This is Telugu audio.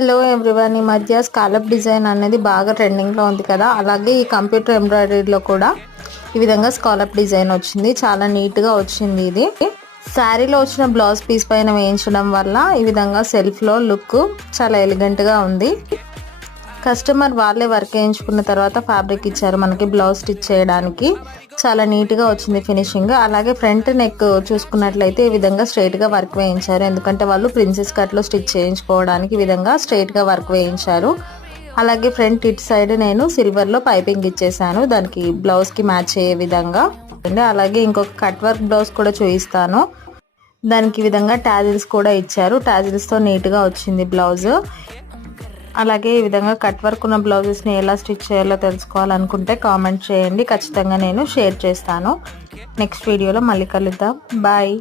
హలో ఎవ్రీవన్, ఈ మధ్య స్కాలప్ డిజైన్ అనేది బాగా ట్రెండింగ్లో ఉంది కదా. అలాగే ఈ కంప్యూటర్ ఎంబ్రాయిడరీలో కూడా ఈ విధంగా స్కాలప్ డిజైన్ వచ్చింది. చాలా నీట్గా వచ్చింది. ఇది శారీలో వచ్చిన బ్లౌజ్ పీస్ పైన వేయించడం వల్ల ఈ విధంగా సెల్ఫ్లో లుక్ చాలా ఎలిగెంట్గా ఉంది. కస్టమర్ వాళ్ళే వర్క్ వేయించుకున్న తర్వాత ఫ్యాబ్రిక్ ఇచ్చారు మనకి బ్లౌజ్ స్టిచ్ చేయడానికి. చాలా నీట్గా వచ్చింది ఫినిషింగ్. అలాగే ఫ్రంట్ నెక్ చూసుకున్నట్లయితే ఈ విధంగా స్ట్రైట్గా వర్క్ వేయించారు. ఎందుకంటే వాళ్ళు ప్రిన్సెస్ కట్లో స్టిచ్ చేయించుకోవడానికి ఈ విధంగా స్ట్రైట్గా వర్క్ వేయించారు. అలాగే ఫ్రంట్ ఇట్ సైడ్ నేను సిల్వర్లో పైపింగ్ ఇచ్చేసాను దానికి బ్లౌజ్కి మ్యాచ్ అయ్యే విధంగా. అలాగే ఇంకొక కట్ వర్క్ బ్లౌజ్ కూడా చూపిస్తాను. దానికి ఈ విధంగా టాజిల్స్ కూడా ఇచ్చారు. టాజిల్స్తో నీట్గా వచ్చింది బ్లౌజ్. అలాగే ఈ విధంగా కట్ వర్క్ ఉన్న బ్లౌజెస్ని ఎలా స్టిచ్ చేయాలో తెలుసుకోవాలనుకుంటే కామెంట్ చేయండి. ఖచ్చితంగా నేను షేర్ చేస్తాను. నెక్స్ట్ వీడియోలో మళ్ళీ కలుద్దాం. బాయ్.